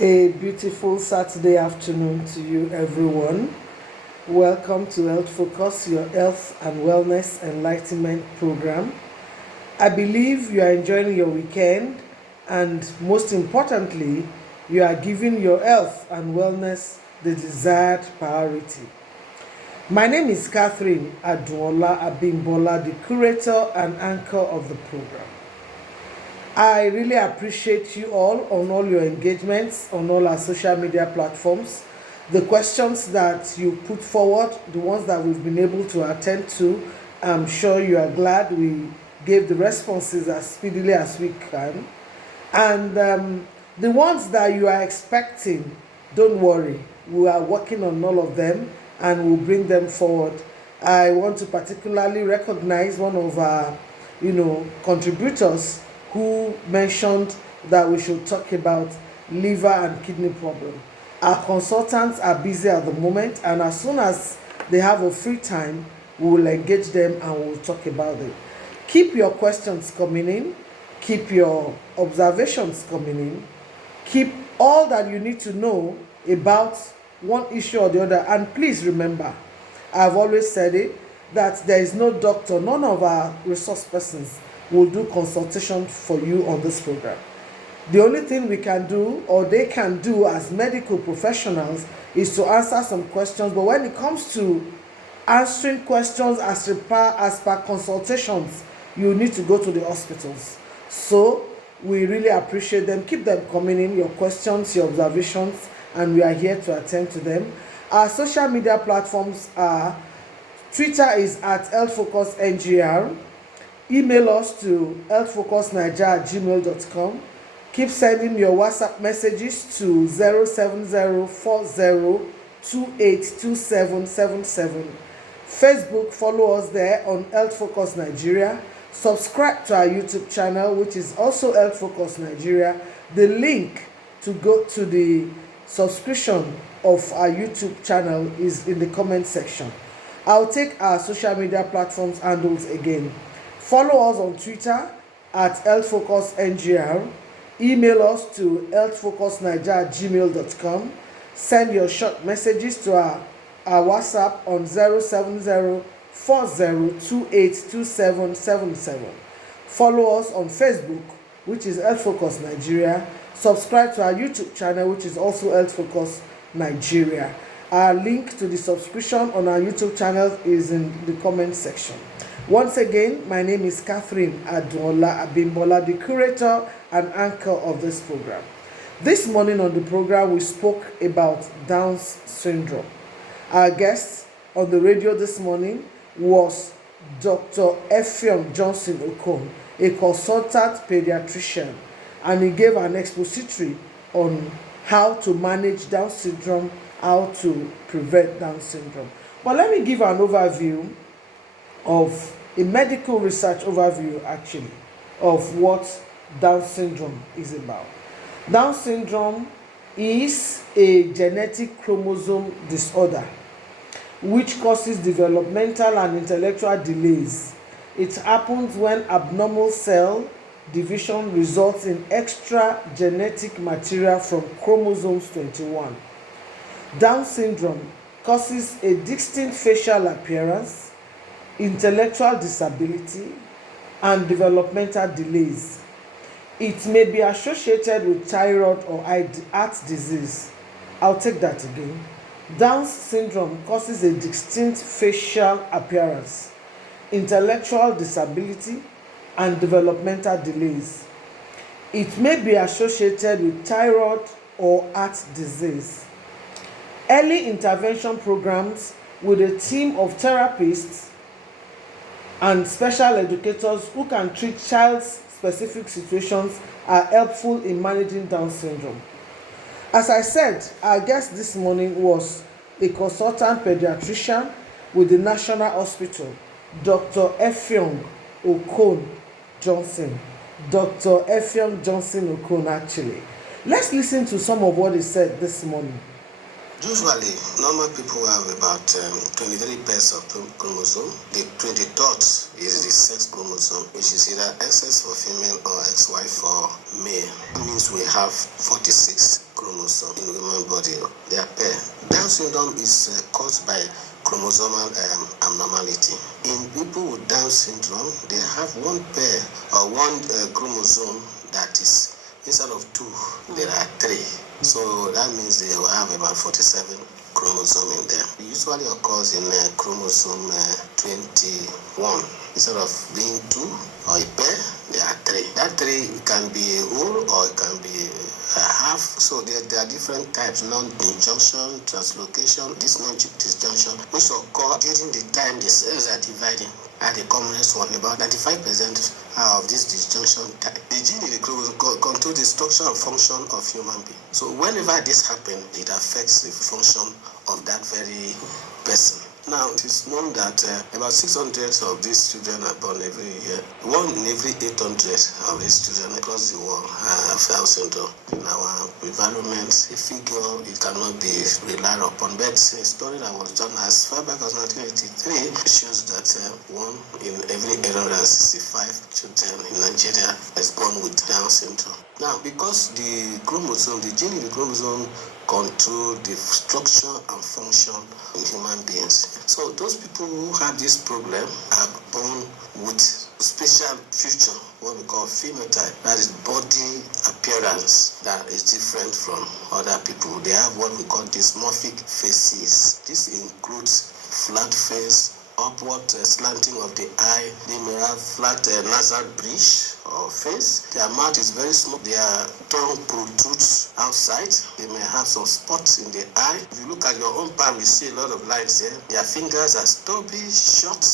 A beautiful Saturday afternoon to you, everyone. Welcome to Health Focus, your health and wellness enlightenment program. I believe you are enjoying your weekend, and most importantly, you are giving your health and wellness the desired priority. My name is Catherine Aduola Abimbola, the curator and anchor of the program. I really appreciate you all on all your engagements on all our social media platforms. The questions that you put forward, the ones that we've been able to attend to, I'm sure you are glad we gave the responses as speedily as we can. And the ones that you are expecting, don't worry, we are working on all of them and we'll bring them forward. I want to particularly recognize one of our, contributors who mentioned that we should talk about liver and kidney problem. Our consultants are busy at the moment, and as soon as they have a free time, we will engage them and we'll talk about it. Keep your questions coming in, keep your observations coming in, keep all that you need to know about one issue or the other. And please remember, I've always said it, that there is no doctor, none of our resource persons will do consultation for you on this program. The only thing we can do, or they can do as medical professionals, is to answer some questions. But when it comes to answering questions as per consultations, you need to go to the hospitals. So we really appreciate them. Keep them coming in, your questions, your observations, and we are here to attend to them. Our social media platforms are: Twitter is at healthfocusngr. Email us to healthfocusniger@gmail.com. Keep sending your WhatsApp messages to 07040282777. Facebook, follow us there on Health Focus Nigeria. Subscribe to our YouTube channel, which is also Health Focus Nigeria. The link to go to the subscription of our YouTube channel is in the comment section. I'll take our social media platforms handles again. Follow us on Twitter at healthfocusngr. Email us to healthfocusniger@gmail.com. Send your short messages to our WhatsApp on 07040282777. Follow us on Facebook, which is Health Focus Nigeria. Subscribe to our YouTube channel, which is also Health Focus Nigeria. Our link to the subscription on our YouTube channel is in the comment section. Once again, my name is Catherine Aduola Abimbola, the curator and anchor of this program. This morning on the program, we spoke about Down's syndrome. Our guest on the radio this morning was Dr. Effiong Johnson Okon, a consultant pediatrician, and he gave an expository on how to manage Down syndrome, how to prevent Down syndrome. But let me give an overview of a medical research overview actually of what Down syndrome is about. Down syndrome is a genetic chromosome disorder which causes developmental and intellectual delays. It happens when abnormal cell division results in extra genetic material from chromosomes 21. Down syndrome causes a distinct facial appearance, intellectual disability, and developmental delays. It may be associated with thyroid or heart disease. I'll take that again. Down syndrome causes a distinct facial appearance, intellectual disability, and developmental delays. It may be associated with thyroid or heart disease. Early intervention programs with a team of therapists and special educators who can treat child-specific situations are helpful in managing Down syndrome. As I said, our guest this morning was a consultant pediatrician with the National Hospital, Dr. Effiong Okon Johnson. Dr. Effiong Johnson Okon, actually. Let's listen to some of what he said this morning. Usually, normal people have about 23 pairs of chromosome. The 23rd is the sex chromosome, which is either XX for female or XY for male. That means we have 46 chromosomes in the human body. They are pair. Down syndrome is caused by chromosomal abnormality. In people with Down syndrome, they have one pair or one chromosome that is, instead of 2, there are 3. So that means they will have about 47 chromosomes in there. It usually occurs in chromosome 21. Instead of being 2 or a pair, there are 3. That 3 can be a whole or it can be a half. So there are different types: non-disjunction, translocation, disjunction, which occur during the time the cells are dividing. At the commonest one, about 95% of this disjunction type. The gene in the chromosome control the structure and function of human being. So whenever this happens, it affects the function of that very person. Now, it is known that about 600 of these children are born every year. 1 in every 800 of these children across the world have Down syndrome. In our environment, a figure it cannot be relied upon. But a story that was done as far back as 1983 shows that 1 in every 865 children in Nigeria is born with Down syndrome. Now, because the chromosome, the gene in the chromosome control the structure and function in human beings. So those people who have this problem are born with special feature, what we call phenotype, that is body appearance that is different from other people. They have what we call dysmorphic faces. This includes flat face, upward slanting of the eye. They may have flat nasal bridge or face. Their mouth is very small. Their tongue protrudes outside. They may have some spots in the eye. If you look at your own palm, you see a lot of lines there. Their fingers are stubby, short.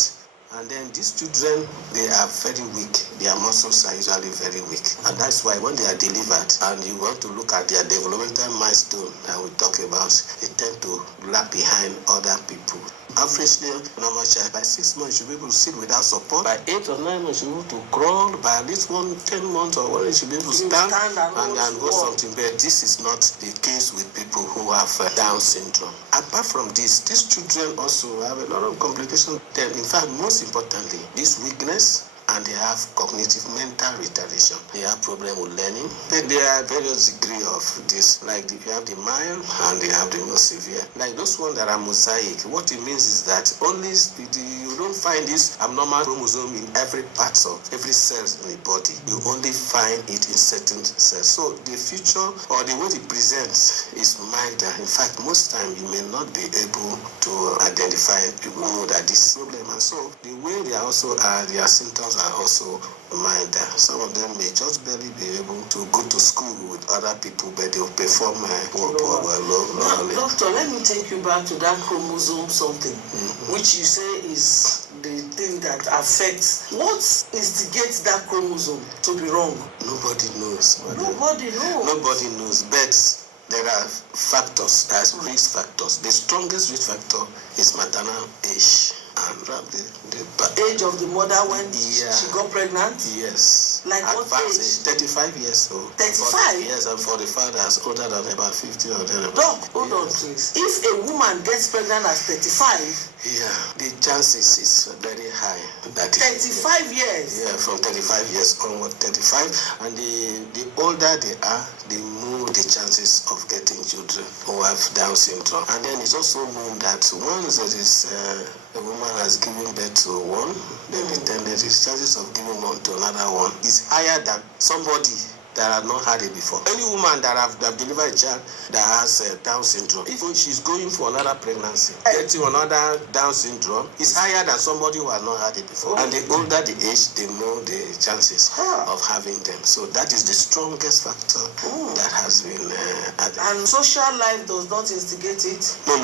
And then these children, they are very weak. Their muscles are usually very weak. And that's why when they are delivered and you want to look at their developmental milestone that we talk about, they tend to lag behind other people. Averagely, normal child, by 6 months, you should be able to sit without support. By 8 or 9 months, you should be able to crawl. By at least 10 months or one, you should be able to stand and hold something. But this is not the case with people who have Down syndrome. Apart from this, these children also have a lot of complications. Then, in fact, most importantly, this weakness, and they have cognitive mental retardation. They have problem with learning. But there are various degrees of this. Like you have the mild and they have the more severe. Like those ones that are mosaic, what it means is that only you don't find this abnormal chromosome in every part of every cell in the body. You only find it in certain cells. So the feature or the way it presents is milder. In fact, most time you may not be able to identify people know that this problem. And so the way they also are, their symptoms are also milder. Some of them may just barely be able to go to school with other people, but they'll perform well. Doctor, let me take you back to that chromosome something, which you say is the thing that affects. What instigates that chromosome to be wrong? Nobody knows. Nobody knows. But there are factors, there's risk factors. The strongest risk factor is maternal age. And the age of the mother when she got pregnant? Yes. Like what age? 35 years old. 35? Yes, and for the fathers older than about 50 or thereabouts. Doc, hold on please. If a woman gets pregnant at 35, the chances is very high. That 35 years? Yeah, from 35 years onward, 35. And the older they are, the more the chances of getting children who have Down syndrome. And then it's also known that once there is a woman has given birth to one, then the chances of giving one to another one is higher than somebody that have not had it before. Any woman that have delivered a child that has Down syndrome, if she's going for another pregnancy, getting another Down syndrome is higher than somebody who has not had it before. And the older the age, the more the chances of having them. So that is the strongest factor that has been and social life does not instigate it? No.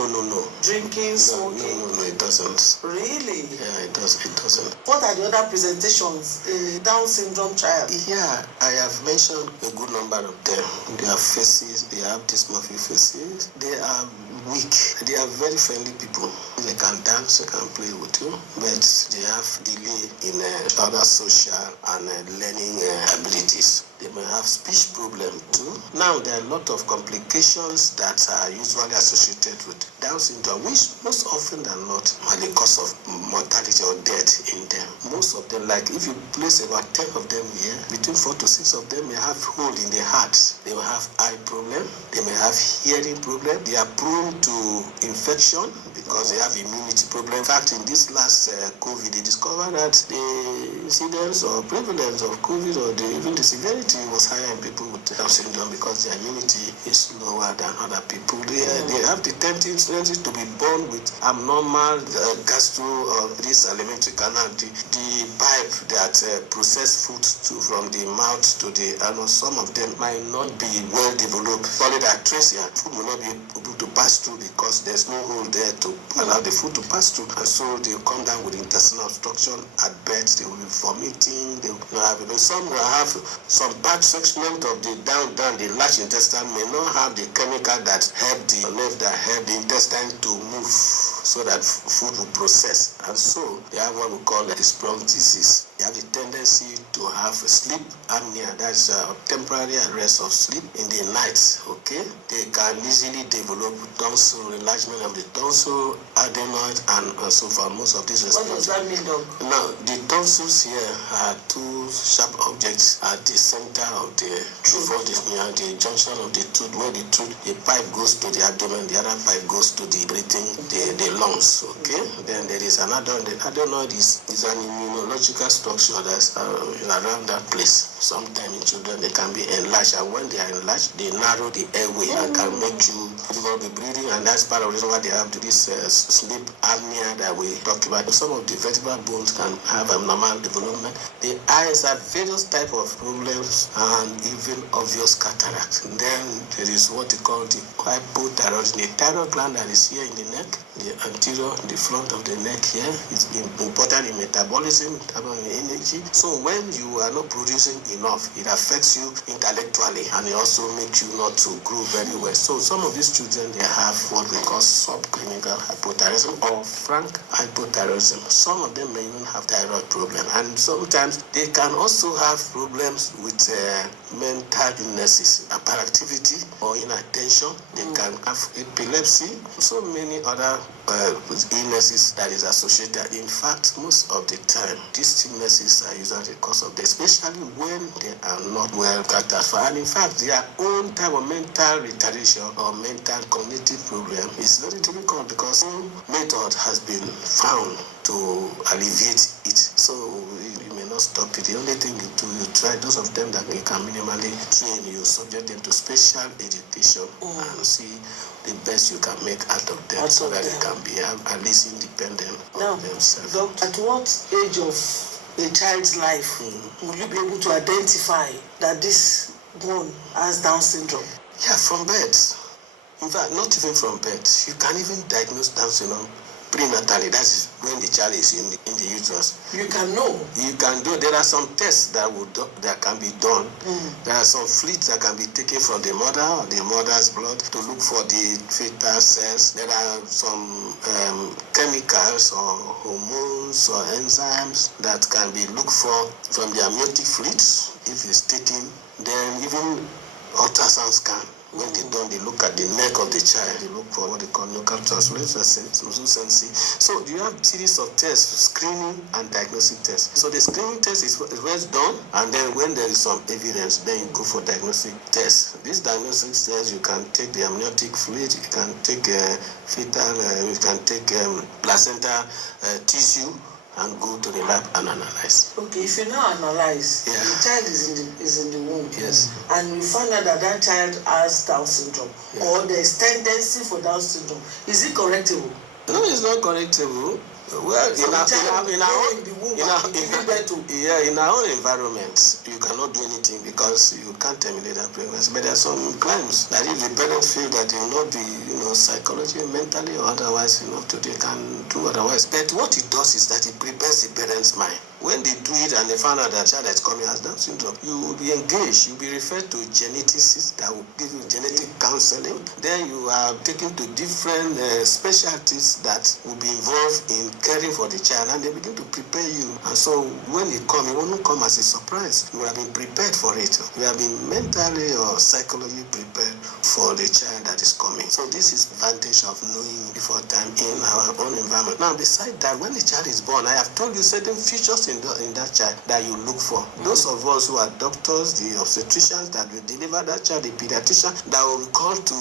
Drinking, smoking? No, it doesn't. Really? Yeah, it doesn't. What are the other presentations in a Down syndrome child? Yeah, I have mentioned a good number of them. They have faces, they have dysmorphic faces, they are weak, they are very friendly people. They can dance, they can play with you, but they have delay in other social and learning abilities. They may have speech problem too. Now, there are a lot of complications that are usually associated with Down syndrome, which most often than not are the cause of mortality or death in them. Most of them, like if you place about 10 of them here, between 4 to 6 of them may have hole in the heart. They will have eye problem. They may have hearing problem. They are prone to infection because they have immunity problem. In fact, in this last COVID, they discovered that the incidence or prevalence of COVID or even the severity was higher in people with Down syndrome because their immunity is lower than other people. They have the tendency to be born with abnormal gastro or this alimentary canal, the pipe that process food from the mouth to the anus. Some of them might not be well developed. Pediatrician, food will not be able to pass through because there's no hole there to allow the food to pass through, and so they come down with intestinal obstruction. At birth, they will be vomiting. They will have, some will have some bad segment of the down, the large intestine may not have the chemical that help the nerve that help the intestine to move so that food will process, and so they have what we call Effiong disease. They have the tendency to have sleep apnea, that's temporary arrest of sleep in the night. Okay, they can easily develop tonsil, enlargement of the tonsil, adenoid, and so for most of these. What does that mean, Doc? Now, the tonsils here are two sharp objects at the center of the tooth, the junction of the tooth, where the pipe goes to the abdomen, the other pipe goes to the breathing, the lungs. Okay, then there is another. The adenoid is an immunological structure that's around that place. Sometimes in children they can be enlarged, and when they are enlarged, they narrow the airway and can make you difficult to breathing, and that's part of the reason why they have this sleep apnea that we talked about. Some of the vertebral bones can have abnormal development. The eyes have various type of problems and even obvious cataract. Then there is what we call the hypothyroidism. The thyroid gland that is here in the neck, the anterior, the front of the neck here, is important in metabolism, in energy. So when you are not producing enough, it affects you intellectually, and it also makes you not to grow very well. So some of these children, they have what we call subclinical hypothyroidism or frank hypothyroidism. Some of them may even have thyroid problem, and sometimes they can also have problems with mental illnesses, hyperactivity or inattention. They can have epilepsy, so many other illnesses that is associated. In fact, most of the time, these illnesses are usually the cause of death, especially when they are not well catered for. And in fact, their own type of mental retardation or mental cognitive problem is very difficult because no method has been found to alleviate it. So you may not stop it. The only thing you do, you try those of them that you can minimally train, you subject them to special education and see the best you can make out of them so that they can be at least independent of themselves. Doctor, at what age of a child's life will you be able to identify that this one has Down syndrome? Yeah, from birth. In fact, not even from birth. You can even diagnose Down syndrome prenatally. That's when the child is in the uterus. You can know. You can do. There are some tests that can be done. There are some fluids that can be taken from the mother or the mother's blood to look for the fetal cells. There are some chemicals or hormones or enzymes that can be looked for from the amniotic fluids if it's taken. Then even ultrasound scan. When they look at the neck of the child, they look for what they call nuchal translucency. So you have a series of tests, screening and diagnostic tests. So the screening test is well done, and then when there is some evidence, then you go for diagnostic tests. This diagnostic test, you can take the amniotic fluid, you can take fetal, you can take placenta tissue, and go to the lab and analyze. Okay, if you now analyze, the child is in the womb, and you find out that child has Down syndrome, or there is tendency for Down syndrome, is it correctable? No, it's not correctable. Well, in our own environment, you cannot do anything because you can't terminate that pregnancy. But there are some crimes that if the parents feel that they will not be, psychologically, mentally, or otherwise, they can do otherwise. But what it does is that it prepares the parents' mind. when they do it and they find out that child that's coming has Down syndrome, you will be engaged. You'll be referred to geneticists that will give you genetic counseling. Then you are taken to different specialties that will be involved in caring for the child, and they begin to prepare you. And so when it comes, it won't come as a surprise. You have been prepared for it. You have been mentally or psychologically prepared for the child that is coming. So this is the advantage of knowing before time in our own environment. Now, beside that, when the child is born, I have told you certain features in that child that you look for. Those of us who are doctors, the obstetricians that will deliver that child, the pediatrician that will be called to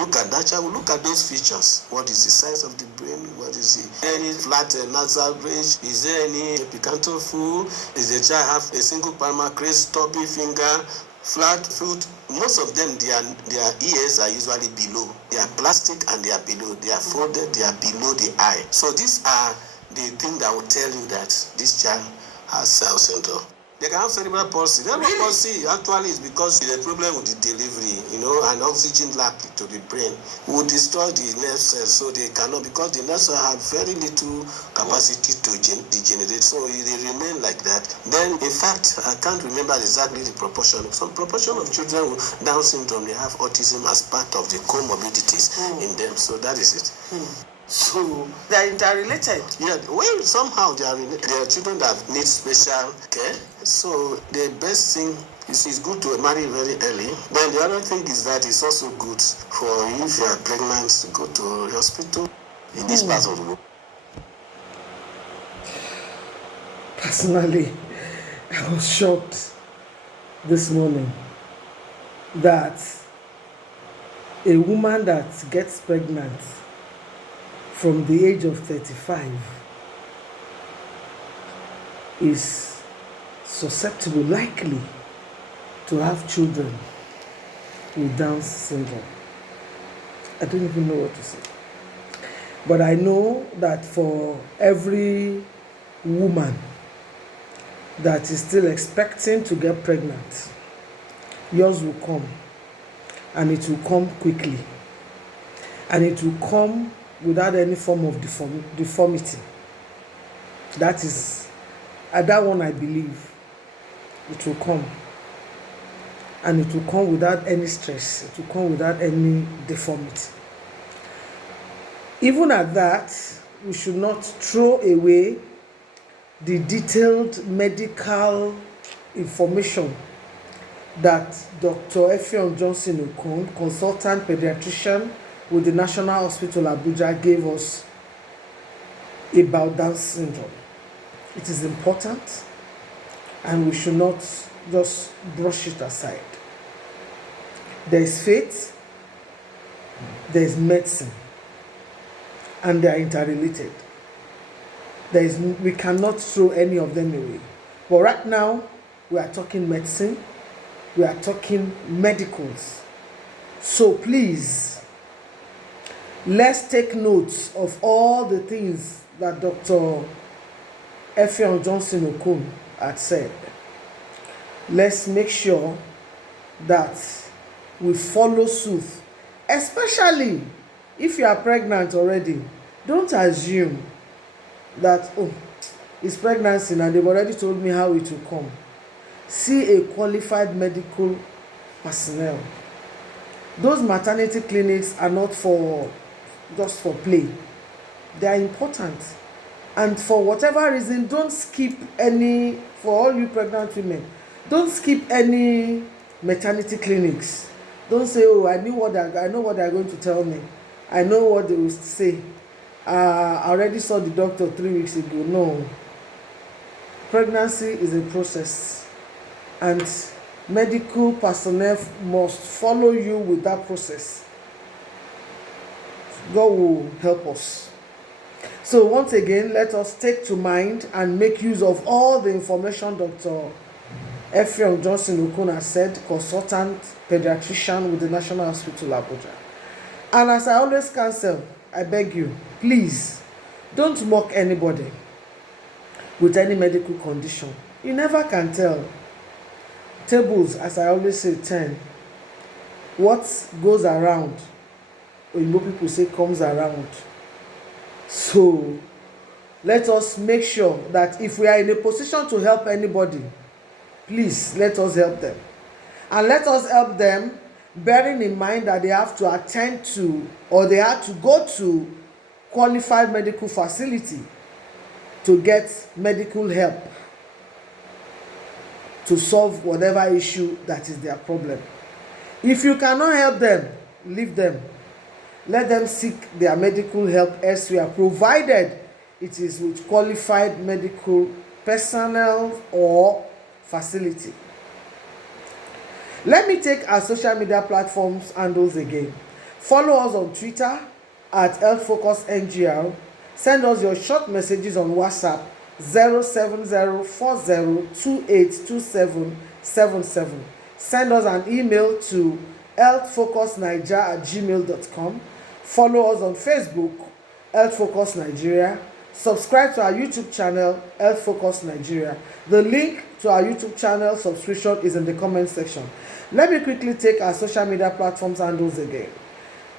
look at that child, will look at those features. What is the size of the brain? What is it? Any flat nasal bridge? Is there any epicanthofull? Is the child have a single palmar crease, stubby finger, flat foot? Most of them, their ears are usually below. They are plastic and they are below. They are folded, they are below the eye. So these are the things that will tell you that this child has Down syndrome. They can have cerebral palsy. Cerebral palsy actually is because the problem with the delivery, and oxygen lack to the brain will destroy the nerve cells, so they cannot, because the nerve cells have very little capacity to degenerate, so they remain like that. Then, in fact, I can't remember exactly the proportion. Some proportion of children with Down syndrome, they have autism as part of the comorbidities in them, so that is it. So they are interrelated. Yeah, well, somehow they are children that need special care. So the best thing is it's good to marry very early. Then the other thing is that it's also good for if you are pregnant to go to the hospital in this part of the world. Personally, I was shocked this morning that a woman that gets pregnant from the age of 35 is susceptible, likely to have children with Down syndrome. I don't even know what to say. But I know that for every woman that is still expecting to get pregnant, yours will come, and it will come quickly, and it will come without any form of deformity. That is, that one I believe it will come, and it will come without any stress. It will come without any deformity. Even at that, we should not throw away the detailed medical information that Dr. Effiong Okon, consultant pediatrician with the National Hospital Abuja, gave us about Down syndrome. It is important, and we should not just brush it aside. There is faith, there is medicine, and they are interrelated. We cannot throw any of them away. But right now, we are talking medicine, we are talking medicals. So please, let's take notes of all the things that Dr. Effiong Okon had said. Let's make sure that we follow suit, especially if you are pregnant already. Don't assume that, it's pregnancy and they've already told me how it will come. See a qualified medical personnel. Those maternity clinics are not just for play. They are important. And for whatever reason, don't skip any, for all you pregnant women, don't skip any maternity clinics. Don't say, I know what they're going to tell me. I know what they will say. I already saw the doctor 3 weeks ago. No. Pregnancy is a process, and medical personnel must follow you with that process. God will help us. So once again, let us take to mind and make use of all the information Dr. Effiong Okon has said, consultant pediatrician with the National Hospital Abuja. And as I always counsel, I beg you, please, don't mock anybody with any medical condition. You never can tell. Tables, as I always say, turn. What goes around, Oyinbo people say, comes around. So let us make sure that if we are in a position to help anybody, please let us help them. And let us help them bearing in mind that they have to attend to, or they have to go to, qualified medical facility to get medical help to solve whatever issue that is their problem. If you cannot help them, leave them. Let them seek their medical help elsewhere, provided it is with qualified medical personnel or facility. Let me take our social media platforms handles again. Follow us on Twitter at HealthFocusNGR. Send us your short messages on WhatsApp 07040282777. Send us an email to healthfocusniger@gmail.com. Follow us on Facebook, Health Focus Nigeria. Subscribe to our YouTube channel, Health Focus Nigeria. The link to our YouTube channel subscription is in the comment section. Let me quickly take our social media platforms handles again.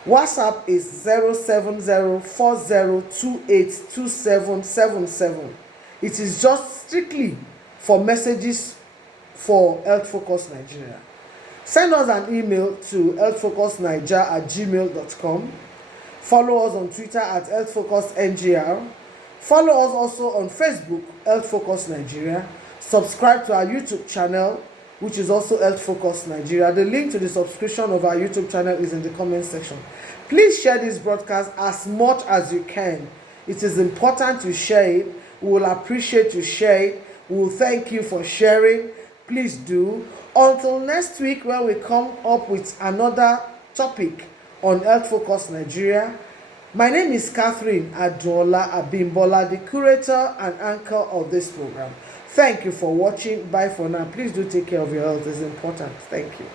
WhatsApp is 07040282777. It is just strictly for messages for Health Focus Nigeria. Send us an email to healthfocusniger@gmail.com. Follow us on Twitter at HealthFocusNGR. Follow us also on Facebook, Health Focus Nigeria. Subscribe to our YouTube channel, which is also Health Focus Nigeria. The link to the subscription of our YouTube channel is in the comment section. Please share this broadcast as much as you can. It is important to share it. We will appreciate you share it. We will thank you for sharing. Please do. Until next week, when we come up with another topic on Health Focus Nigeria. My name is Catherine Adola Abimbola, the curator and anchor of this program. Thank you for watching. Bye for now. Please do take care of your health. It's important. Thank you.